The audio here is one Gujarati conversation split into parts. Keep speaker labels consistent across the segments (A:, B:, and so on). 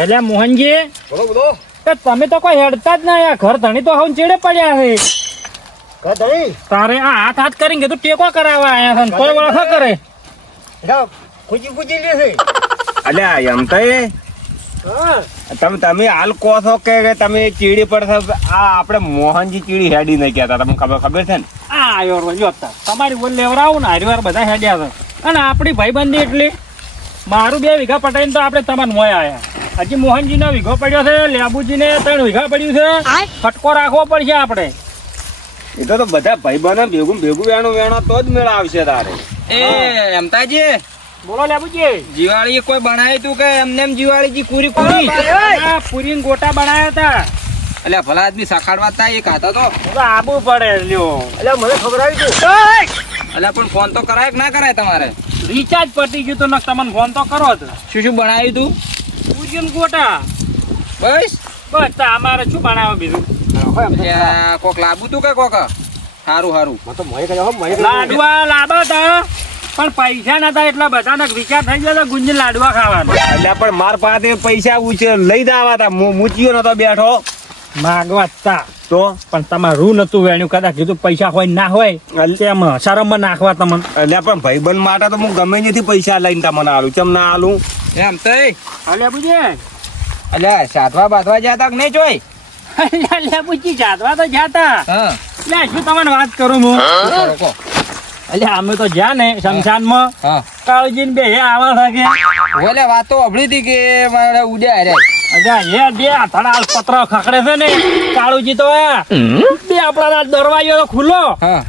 A: એટલે મોહનજી
B: બોલો બોલો.
A: તમે તો કોઈ હેડતા જ ના ઘર ધણી તો હવે ચેડે પડ્યા છે તારે આ હાથ હાથ કરીને કીધું ટેકો કરાવવા આયા છે કોઈ વળખો કરે.
B: ખુજી ખુજી લે છે.
C: અલ્યા એમ તો એ. તમે તમે હાલ કહો છો કે તમે ચીડી પડશે આ આપણે મોહનજી ચીડી હેડી નહીં કહેતા. તમને ખબર ખબર છે ને?
A: આ આવ્યો રોજ તમારી બોલ લેવરાવું ને હરિવાર બધા હેડ્યા છે. અને આપણી ભાઈબંધી એટલી. મારું બે વીઘા પટાઈને તો આપણે તમારે મોય આયા. હજી મોહનજી નો વીઘો પડ્યો છે લેબુજી ને ત્રણ વીઘા પડ્યું છે. ફટકો રાખવો પડશે આપણે.
C: એ તો બધા બધા ભાઈબંધો ભેગું ભેગું વેણું વેણો તો જ મેળ આવશે તારે.
D: એ રમતાજી
A: બોલો લેબુજી.
D: જીવાળી કોઈ બનાવ્યું તું કે એમને એમ જીવાળી પૂરી પૂરી?
A: પૂરી ગોટા બનાવ્યા હતા.
D: એટલે ભલા આદમી સખાડવા તા એ ખાતા તો.
A: આબુ પડે લ્યો.
B: એટલે મને ખબર આવી ગયું
D: એટલે પણ ફોન તો કરાય કે ના કરાય તમારે?
A: રિચાર્જ પતી ગયું તો નક તમને ફોન તો કરો જ.
D: શું શું બનાવ્યું તું?
A: પૂરી ગોટા.
D: બસ.
A: બસ તો અમારે શું બનાવે બીજું?
D: કોક લાબુ તું કે કોક? સારું સારું
B: તો મોય કહ્યો હો
A: લાડવા લાબા તા પણ પૈસા નતા એટલા બધાને વિચાર થઈ ગયો તો ગુંજી લાડવા ખાવાનો.
C: એટલે પણ માર પાસે પૈસા ઉછે લઈ દાવા હતા હું મૂચ્યો નતો બેઠો.
A: માગવા તા?
C: તો
A: પણ તમારે રૂ નતું વેણ્યું. કદાચ કીધું પૈસા હોય ના હોય તેમ શરમમાં નાખવા તમને.
C: એટલે પણ ભાઈબંધ માટે તો હું ગમે ત્યાંથી પૈસા લઈને તમને આલું. ચમ ના આલું?
D: એમ તઈ.
A: અલે બુજે
D: એટલે સાધવા બાંધવા જાતા કે નહીં જોઈ?
A: અલે બુજી જાતવા તો જાતા
D: હા.
A: લે શું તમને વાત કરું હું. એટલે અમે તો જ્યાં ને શમશાનમાં.
D: હા.
A: કાળજીને બે હે આવા લાગે.
D: ઓલે વાત તો અભળી હતી કે મારે ઉડ્યા રે
A: પત્ર ખખડે છે ને કાળુજી તો બે આપણા દરવાજો ખુલ્લો.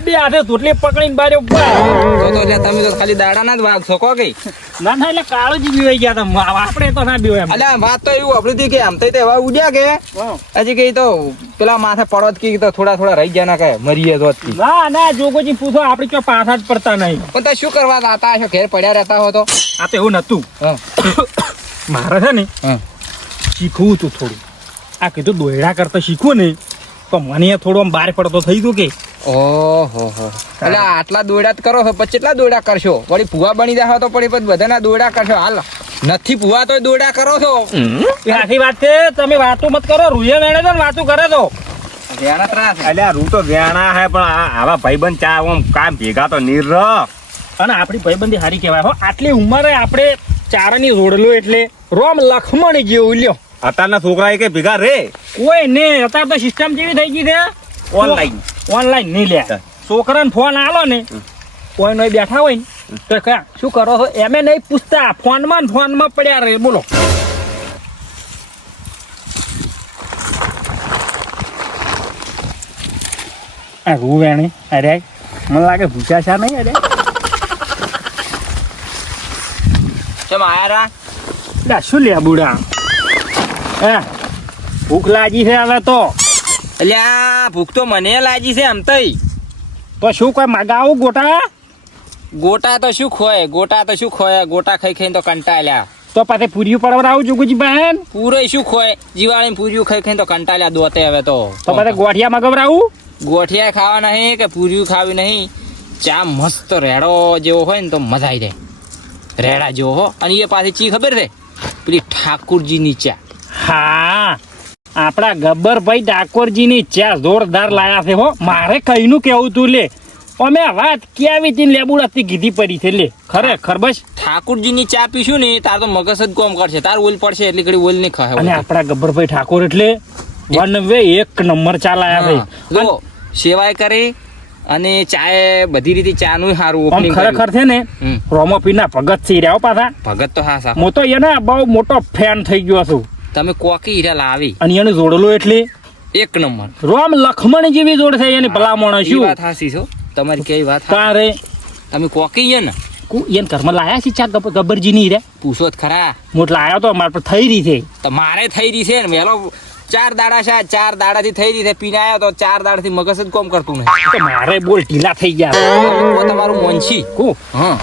A: બે હાથે તૂટલી પકડીને બારે ઉપર
D: એટલે તમે તો ખાલી દાડાના જ વાગશો કો કઈ?
A: ના ના એટલે કાળુજી બીવાઈ ગયા તા આપણે તો ના બીવાય એમ.
D: વાત તો એવું હતી કે આમ તો એવા ઉડ્યા કે? હજી કઈ તો પેલા માથે પડત કી તો થોડા થોડા રહી ગયા ના કે મરીએ તો
A: ના ના જોગોજી પૂછો આપડે ક્યાં પાછા જ પડતા નહીં.
D: પણ તો શું કરવા હતા ઘેર પડ્યા રહેતા હો તો?
A: આ તો એવું નતું. મારે છે ને શીખવું હતું થોડું. આ કીધું દોયડા કરતા શીખવું ને તો મને થોડું આમ બાર પડતો થઈ ગયું કે.
D: ઓહો હો. એટલે આટલા દોયડા જ કરો છો પછી કેટલા દોયડા કરશો? વળી ભૂવા બની જાવ તો પડી પછી બધાના દોયડા કરશો. હાલ નથી ભૂવા તો દોયડા કરો છો.
A: આખી વાત છે તમે વાતો મત કરો રૂએ વેણે તો વાતો કરે તો
C: અલ્યા રૂ તો વેણા હે પણ આ- આવા ભાઈબંધ ચા આમ કામ ભેગા તો નીર
A: અને આપણી ભાઈબંધી હારી કહેવાય હો આટલી ઉંમરે આપણે ચારાની રોડલો એટલે રોમ લખમણ જેવું લ્યો.
C: અત્યારના છોકરા એ કે ભેગા રે?
A: કોઈ ને અત્યારે તો સિસ્ટમ કેવી થઈ ગઈ છે.
C: ઓનલાઈન
A: ઓનલાઈન નહીં લે. છોકરાને ફોન આલો ને કોઈ નહીં બેઠા હોય ને તો ક્યાં શું કરો છો? એમે નહીં પૂછતા. ફોનમાં ને ફોનમાં પડ્યા રે બોલો. આ રૂ વેણી અરે મને લાગે ભૂસ્યા છે નહીં અરે.
D: ચમ આયા રા?
A: શું લે બુડા? હે? ભૂખ લાગી છે હવે તો.
D: અલ્યા ભૂખ તો મને લાગી છે આમ તઈ.
A: તો શું કોઈ મગાવું ગોટા?
D: ગોટા તો શું ખોય ગોટા તો શું ખોય ગોટા ખાઈ ખાઈને તો કંટાળ્યા.
A: તો પાછે પૂરી પડવડાવું ગુજી બહેન
D: પૂરે શું ખોય જીવાળી પૂર્યું ખાઈ ખાઈને તો કંટાળ્યા દોતે હવે તો.
A: તો પાછે ગોઠિયા મગવડાવું?
D: ગોઠિયા ખાવા નહીં કે પૂર્યું ખાવી નહીં. ચા મસ્ત રેડો જેવો હોય ને તો મજા આવી જાય. રેડા જેવો હો. અને એ પાછી ચી ખબર છે? પેલી ઠાકુરજીની ચા.
A: હા આપણા ગબ્બરભાઈ ડાકોરજીની ચા જોરદાર લાયા છે હો. મારે કઈનું કેવું તું લે. અમે વાત કેવી હતી લેબુડાથી કીધી પડી છે લે. ખરેખર બસ.
D: ઠાકોરજીની ચા પીશું ને તાર તો મગજ જ કોમ કરશે. તાર ઓલ પડશે એટલે ઘડી ઓલ નહીં ખાય
A: અને આપણા ગબ્બરભાઈ ઠાકોર એટલે વન વે એક નંબર ચા લાયા છે.
D: જો સેવાય કરે અને ચાય બધી રીતે ચા નું
A: સારું
D: ઓપનિંગ
A: ખરેખર છે ને
D: હમ.
A: રોમોપીના ભગત સિંહ રહ્યા પાછા.
D: ભગત તો હા
A: હું તો એના બહુ મોટો ફેન થઈ ગયો છું.
D: તમે કોકી હીરા લાવી.
A: અને એને જોડેલો એટલે?
D: એક નંબર.
A: રોમ લખમણ જેવી જોડ છે એની ભલામણ શું?
D: વાત હાસી છો. તમારી કેવી વાત.
A: તારે?
D: તમે કોકી છે ને?
A: કુ એને ઘરમાં લાયા છે ચા ગબ- ગબ્બરજીની રે
D: પૂછો જ ખરા.
A: મોટ લાયો તો મારે પર થઈ રહી છે.
D: મારે થઈ રહી છે ને. વહેલો ચાર દાડા છે ચાર દાડાથી થઈ રહી છે. પીને આવ્યો તો ચાર દાડાથી મગજ જ કોમ કરતું નહીં.
A: તો મારે બોલ ઢીલા થઈ ગયા.
D: તમારું મનશી
A: કુ?
D: હા.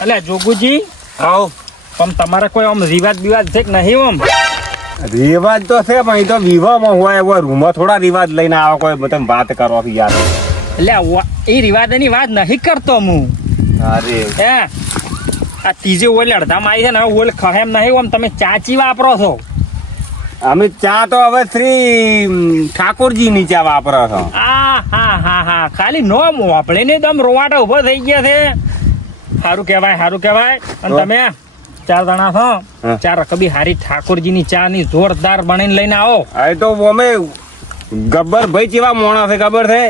A: અલ્યા જોગુજી
C: આવો.
A: આમ તમારે કોઈ આમ રિવાજ બિવાજ છે કે નહીં આમ?
C: રિવાજ તો છે પણ એ તો વિવાહમાં હોય એવો રૂમમાં થોડા રિવાજ લઈને આવે કોઈ તમે વાત કરો યાર.
A: એટલે એ રિવાજની વાત નહીં કરતો હું.
C: અરે.
A: હે? આ ત્રીજે ઓલ અડધામાં આવી છે ને ઓલ ખહેમ નહીં આમ તમે ચાચી વાપરો છો?
C: અમે ચા તો હવે શ્રી ઠાકોરજી ની ચા વાપરો છો.
A: આ હા હા હા. ખાલી નો મોપડે ને દમ રોવાટા ઊભો થઈ ગયા છે. સારું કહેવાય સારું કહેવાય. અને તમે ચાર જણા છો ચાર કબી હારી ઠાકોરજીની ચા ની જોરદાર બનાવીને લઈને આવો.
C: આ તો અમે ગબ્બર ભાઈ કેવા મોણા છે ખબર છે?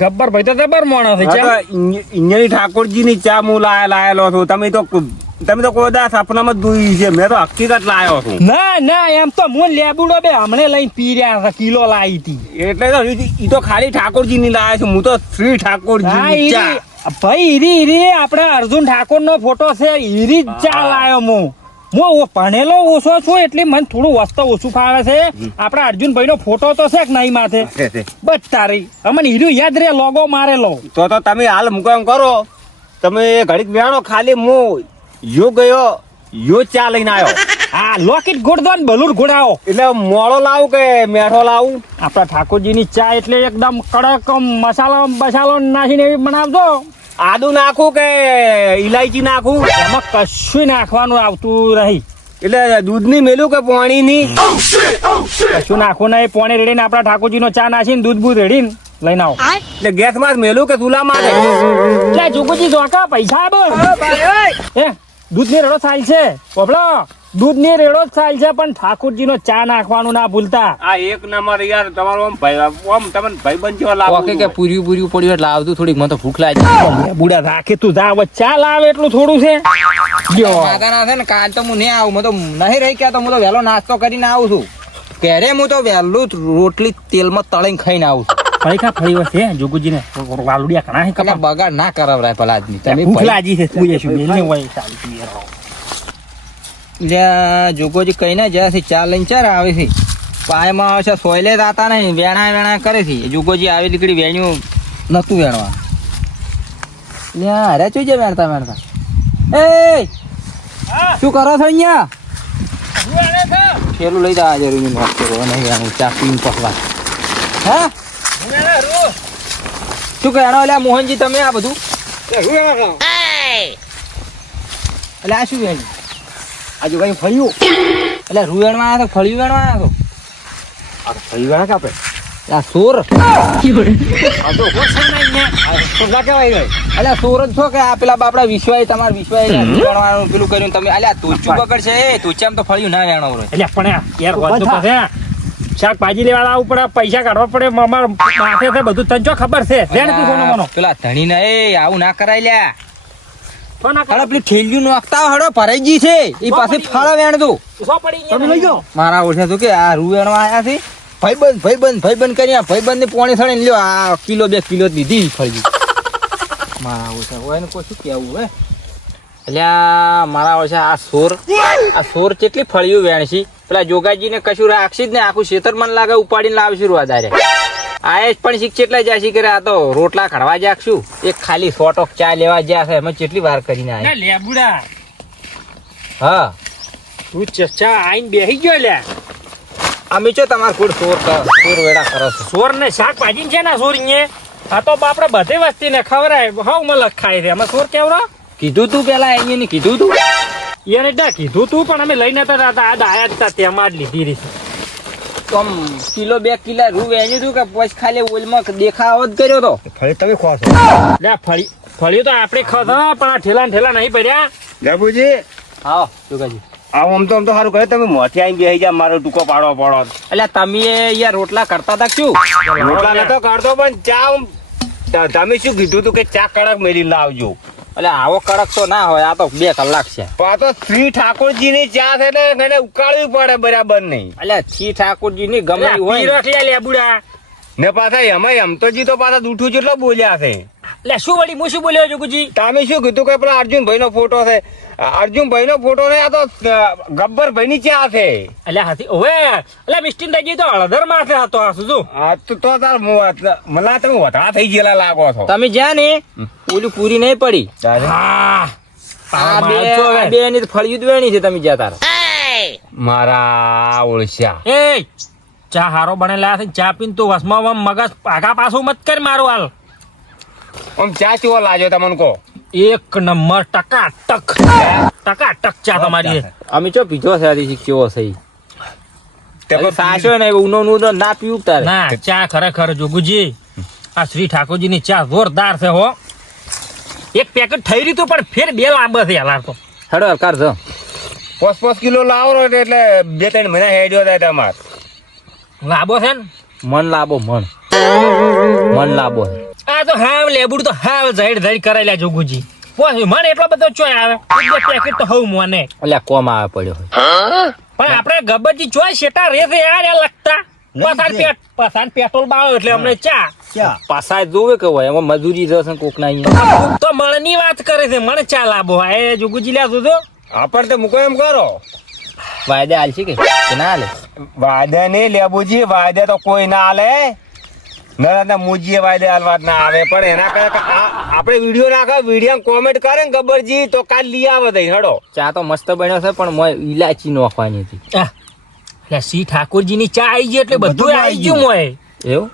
A: ગબ્બર ભાઈ તો જબર મોણા છે
C: તો ઠાકોરજી ની ચા હું લાય લાયેલો છું. તમે તો તમે તો કોઈ દા સપનામાં જ છે. મેં તો હકીકત લાયો છું.
A: ના ના એમ તો હું લેબુડો બે હમણે લઈને પી રહ્યા છે કિલો લાવી હતી
C: એટલે તો ઈ- ઈ તો ખાલી ઠાકોરજી ની લાયો છું. હું તો શ્રી ઠાકોરજી ની ચા.
A: ભાઈ ઈરી ઈરી આપણે અર્જુન ઠાકોર નો ફોટો છે. ઈરી જ ચા લાયો હું. હું ભણેલો ઓછો છું એટલે મને થોડું વસ્તુ ઓછું ફાવે છે. આપણા અર્જુનભાઈ નો ફોટો તો છે કે નહીં માથે. બસ તારી. અમને હીરું યાદ રે લોગો મારેલો.
C: તો તો તમે હાલ મુકામ કરો. તમે ઘડીક બેહાણો ખાલી હું યો ગયો યો ચા લઈને આવ્યો.
A: હા લોકેટ ગોળદો ને બલૂર ઘોડાવો
C: એટલે મોળો લાવું કે મેઠો લાવું?
A: આપણા ઠાકોરજીની ચા એટલે એકદમ કડક મસાલો મસાલો નાખીને એવી બનાવજો.
C: આદુ નાખું કે ઇલાયચી નાખું?
A: એમાં કશું નાખવાનું આવતું નહીં.
C: એટલે દૂધની મેલું કે પાણીની?
A: કશું નાખવું નહીં પોણી રેડીને આપણા ઠાકોરજીનો ચા નાખીને દૂધ બૂધ રેડીને લઈને આવો.
C: એટલે ગેસમાં માં મેલું કે ચૂલા માં
A: એટલે જોગુજી જોકા પૈસા આવો એ દૂધની રડો થાય છે. પોપડો. દૂધની રેડો જ ચાલ છે પણ ઠાકોરજીનો ચા નાખવાનું ના ભૂલતા.
C: આ એક નંબર યાર તમારો આમ ભાઈ આમ તમને ભાઈબંધ જેવા લાગે
D: ઓકે કે પૂરી પૂરી પડ્યું એટલે આવતું થોડીક મને તો ભૂખ લાગી.
A: બુડા રાખે તું જા હવે ચા લાવે એટલું થોડું છે. લ્યો.
D: માતાના છે ને કાલ તો હું નહીં આવું હું તો નહીં રહી ગયા તો હું તો વહેલો નાસ્તો કરીને આવું છું. ક્યારે હું તો વહેલું જ રોટલી તેલમાં તળીને ખાઈને આવું છું.
A: ફરી કા ફરી વખતે જોગુજીને વાલુડિયા ઘણા હે કપા.
D: બગાડ ના કરાવરાય પેલા આદમી. તમે
A: ભૂખ લાગી છે તું જશું બેલને હોય ચાલુ તું યાર.
D: જ્યાં જોગોજી કહીને જ્યાંથી ચાર લઈને ચાર આવે છે. પાયમાં આવે છે સોયલે જતા નહીં વેણા વેણા કરે છે. જોગોજી આવી નીકળી વેણ્યું નહોતું વેણવા. અરે ચું છે વેણતા વેણતા? એ
A: હા,
D: શું કરો છો અહીંયા? પેલું લઈ જવા જરૂરી વાત કરો નહીં વેણું ચા પીને પકવા હા. શું કહેણો એટલે મોહનજી તમે આ બધું? એટલે આ શું વેણ્યું?
B: આજુ કઈ ફળ્યું
D: એટલે રૂ માં આવ્યો તો ફળિયું માં આવ્યો તો.
B: આ ફરી વાળા કાપે
D: આ સોર.
B: અલ્યા સોર કોણ છે
D: કે આ પેલા બાપડા વિશ્વાય તમાર વિશ્વાય પેલું કર્યું તમે. અલ્યા તુચ્ચું પકડશે. તુચ્ચામાં તો ફળ્યું ના વેણો
A: એટલે પણ યાર વધુ. પછી શાકભાજી લેવા આવવું પડે પૈસા કાઢવા પડે મારા માથે છે બધું. તને ખબર છે? રેણ તું સોનો મનો
D: પેલા ધણી ને એ આવું ના કરાય લ્યા.
A: તો
D: પેલી ઠેલિયું નાખતા હડો ભરાઈ છે. એ પાસે ફળ વેણ દઉં
A: સો પડી ગયા
B: તમે લઈ જાઓ.
D: મારા ઓછા તું કે આ રૂ વેણવા આયા છે. ભાઈબંધ ભાઈબંધ ભાઈબંધ કરી ભાઈબંધની પોણી સળે લ્યો આ કિલો બે કિલો દીધી ફળી મારા ઓછા હોય ને કોઈ શું કેવું હે? અલ્યા મારા ઓછા આ સોર આ સોર કેટલી ફળિયું વેણશી? પેલા જોગાજીને કશું રાખશી જ ને આખું શેતર મને લાગે ઉપાડીને લાવશું રૂવાદારે. આયેશ પણ શીખ કેટલા જાશી કરે આ તો રોટલા ખડવા જાગશું. એક ખાલી સો ટોક ચા લેવા જ્યાં છે એમાં કેટલી વાર કરીને
A: ના
D: આયા
A: લેબુડા
D: હા.
A: તું ચા આઈને બેહી ગયો લે.
D: અમે ચો તમાર કુડ સોર સોર વેડા કરો
A: સોર ને શાકભાજી છે ને સોર અહીંયા આ તો બાપડે બધે વસ્તી ને ખવરાય. હવ મલક ખાય છે. અમે સોર કેવરો
D: કીધું તું પેલા અહીંયા કીધું તું?
A: એને કીધું તું પણ અમે લઈને તો આ આયા જ હતા તેમાં જ લીધી રહી
D: તો આમ કિલો બે કિલા રૂ વેચ્યું તું કે પછી ખાલી ઓલમાં દેખાવો જ કર્યો તો.
B: ફળી તમે ખો છો.
A: લે ફળી ફળ્યું તો આપણે ખાધા પણ આ ઠેલા ઠેલા નહીં પડ્યા.
C: જબુજી
D: હા જોગાજી
C: આમ આમ તો આમ તો સારું કરે તમે મોથી આવીને બેસી જા મારો ટૂંકો પાડો પડો.
D: એટલે તમે યાર રોટલા કરતા હતા શું?
C: રોટલા નતો કાઢતો પણ ચા તમે શું કીધું તું કે ચા કડક મેળી લાવજો?
D: એટલે આવો કડક તો ના હોય આ તો બે કલાક છે.
C: આ તો શ્રી ઠાકોરજી ની ચા છે ને એને ઉકાળવી પડે બરાબર નહીં.
D: એટલે શ્રી ઠાકોરજી ની. ગમે હોય.
A: લેબુડા.
C: ને પાછા એમાં એમ તો જી તો પાછા દૂઠું જેટલો બોલ્યા છે.
A: લે શું વળી હું શું બોલ્યો જોગુજી?
C: તમે શું કીધું કે પેલા અર્જુનભાઈ નો ફોટો છે? અર્જુનભાઈ નો ફોટો ને આ તો ગબ્બર ભાઈ ની ચા છે.
A: એટલે હાથી ઓવે એટલે મિસ્ટીન દાજી તો હળદર માથે હતો આ શું?
C: આ તો તો તાર મો- મને તમે વધારા થઈ ગયેલા લાગો છો.
D: તમે જ્યાં ને ઓલી પૂરી નહીં પડી.
A: હા
D: આ બે ની ફળિયું જ છે તમે જ્યાં તાર.
C: મારા ઓળશ્યા.
A: એ ચા હારો બનેલા છે ચા પીને તું વસમાં વમ મગજ આગા પાછું મત કર મારું હાલ.
C: આમ ચા ચેવો લાજો તમને કહો?
A: એક નંબર ટકા ટક ચા તમારી
D: અમે ચો પીધો છે કેવો છે
C: તે
D: સાચો ને ઉનો નું ના પીવું તારે.
A: ના ચા ખરેખર જોગુજી આ શ્રી ઠાકોરજીની ચા જોરદાર છે હો. એક પેકેટ થઈ રહ્યું પણ ફેર બે લાંબા છે હાલાર તો.
D: હેડો હલકાર જો
C: પાંચ પાંચ કિલો લાવો એટલે બે ત્રણ મહિના હેડ્યો થાય તમારે.
A: લાંબો છે ને?
D: મન લાંબો મન. મન લાંબો છે.
A: આ તો હાવ લેબુડ તો હાવ ઝાડ ઝાડ કરાયેલા જોગુજી પોસ મને એટલો બધો ચોય આવે એક પેકેટ તો હવ મને.
D: એટલે કોમ આવે પડ્યો
A: પણ આપણે ગબ્બરજી ચોય શેટા રે રે યાર લગતા પસાર પેટ પસાર પેટ્રોલ બાળો એટલે અમને ચા.
D: પાસા જોવે કે હોય એમાં મજૂરી જશે કોક ના અહીંયા.
A: તો મળની વાત કરે છે મને ચા લાભો એ જોગુજી લ્યા જોજો
C: આપણ તો મૂકો એમ કરો.
D: વાયદા હાલ છે કે? કે ના હાલે
C: વાયદા નહીં લેબુજી વાયદા તો કોઈ ના હાલે ના ના મુજીએ વાયદે હાલવા ના આવે પણ એના કરતા આપણે વીડિયો નાખો વીડિયો કોમેન્ટ કરે ને ગબ્બરજી તો કાલ લઈ આવે દઈ હડો.
D: ચા તો મસ્ત બન્યો છે પણ મોય ઈલાચી નોખવાની હતી.
A: એટલે શ્રી ઠાકોરજીની ચા આવી ગઈ એટલે બધું આવી ગયું મોય
D: એવું?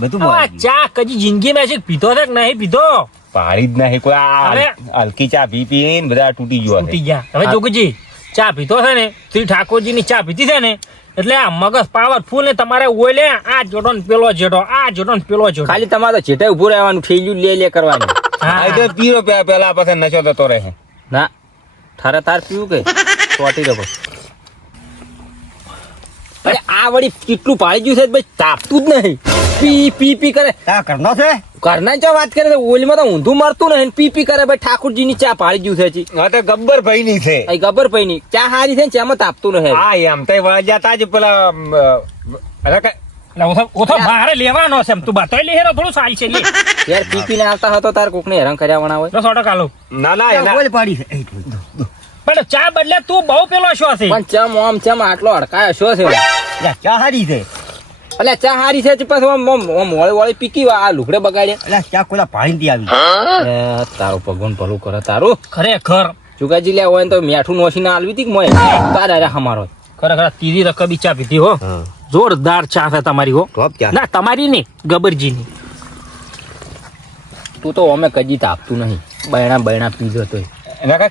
B: બધું
A: ચા કદી જિંદગીમાં છે પીધો છે કે નહીં પીધો?
C: પાડી જ નહીં કોઈ આ હલકી ચા પી પી ને બધા તૂટી ગયો
A: તૂટી ગયા. હવે જોગુજી ચા પીધો છે ને? શ્રી ઠાકોરજીની ચા પીધી છે ને? એટલે આ મગજ પાવરફુલ ને તમારે ઓલે આ જોડો ને પેલો જેડો આ જોડો ને પેલો જેડો.
D: ખાલી તમારે જેઠે ઉભું રહેવાનું ઠેલ્યું લે લે કરવાનું.
A: હા.
C: આ તો પીરો પેલા પાસે નશો થતો રહે.
D: ના થારે તાર પીવું કે? ચોટી દો અરે આ વળી કેટલું પાડી ગયું છે ભાઈ? તાપતું જ નહીં. પી પી પી કરે.
B: કરનો છે?
D: ઘરના ચા વાત કરે ઓલમાં તો ઊંધું મારતું ને પી પી કરે. ભાઈ ઠાકોરજી ની ચા પાડી ગયું છે.
C: હા તો ગબ્બર ભાઈ ની છે.
D: અહીં ગબ્બર ભાઈ ની ચા હારી છે ને ચામાં તાપતું નહીં.
C: હા એમ તો વળ્યા તા જ પેલા અરે કે-
A: ઓથો મારે લેવાનો છે તું બતાવી લે હેરો થોડું સારી છે લે.
D: યાર પી પી ને આવતા હતો તાર કોકને હેરાન કર્યા વણા હોય.
C: ના ના એના
B: પાડી. છે
A: પણ ચા બદલે તું બહુ પેલો છો છે
D: પણ ચમ ઓમ ચમ આટલો અડકાયો શું છે
B: ચા હારી છે.
D: એટલે ચા હારી છે પછી આમ ઓમ ઓમ વળી વળી પીકી આ લુગડે બગાડે
B: અલ્યા ચા કોલા પાણી આવી?
D: તારો ભગવાન ભલું કરે તારું.
A: ખરેખર?
D: ચુકાજી લે હોય ને તો મેઠું ના આલવી હતી કે મોય તારે અરે હમારો.
A: ખરેખર તીરી રકબી ચા પીધી હો. જોરદાર ચા છે તમારી હો. ના તમારી નહીં ગબરજીની.
D: તું તો અમે કદી તાપતું નહીં. બૈણા બૈણા પીધો
C: તો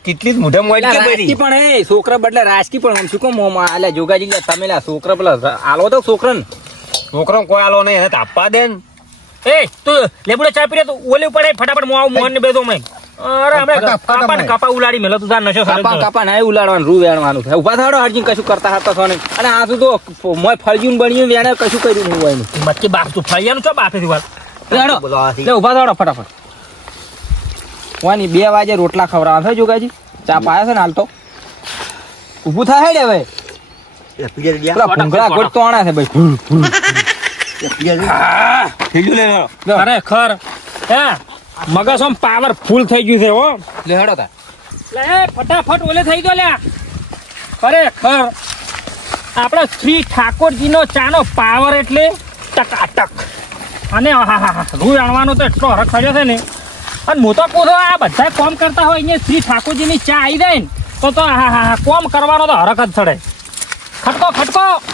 C: કેટલી જ મોઢા મોડી
D: પણ એ છોકરા બદલે રાજકી પણ શું કહું મોમાં આલે જોગાજી લે તમે છોકરા પેલા આલો તો છોકરા ને
C: છોકરો કોઈ આલો નહીં એને તાપવા દે ને.
A: એ તું લેબુડે ચા પીરે તો ઓલી પડે ફટાફટ મો આવું મોહન ને બેદો મેં અરે આપણે કાપા ને કાપા ઉલાડી મેલો તું તાર નશો
D: કાપા કાપા ના ઉલાડવાનું રૂ વેણવાનું છે ઊભા થાડો હરજી કશું કરતા હતા સોને અને આ તો મોય ફળજ્યું બન્યું વેણે કશું કર્યું નહીં હોય
A: મતકી બાપ તું ફળિયાનું છો બાપે
B: બોલાવાથી.
D: લે ઊભા થાડો ફટાફટ. વાની બે વાગે રોટલા ખવડાવે છે જોગાજી? ચા પાયા છે ને હાલ તો? ઊભું થાય હેડે હવે. ભૂંગળા છે ભાઈ.
C: લો.
A: ખરેખર હે મગજ આમ પાવરફુલ થઈ ગયું છે હો.
D: લે હેડો તા.
A: લે ફટાફટ ઓલે થઈ ગયો લ્યા ખરેખર આપણે શ્રી ઠાકોરજીનો ચાનો પાવર એટલે ટકાટક. અને આહાહા, રૂ જાણવાનો તો એટલો હરખ થયો છે ને. અને હું તો કહું છું, આ બધા કોમ કરતા હોય અહીંયા શ્રી ઠાકોરજીની ચા આવી જાય ને તો તો આહાહા, કોમ કરવાનો તો હરખ જ ચડે. 갖고 갖고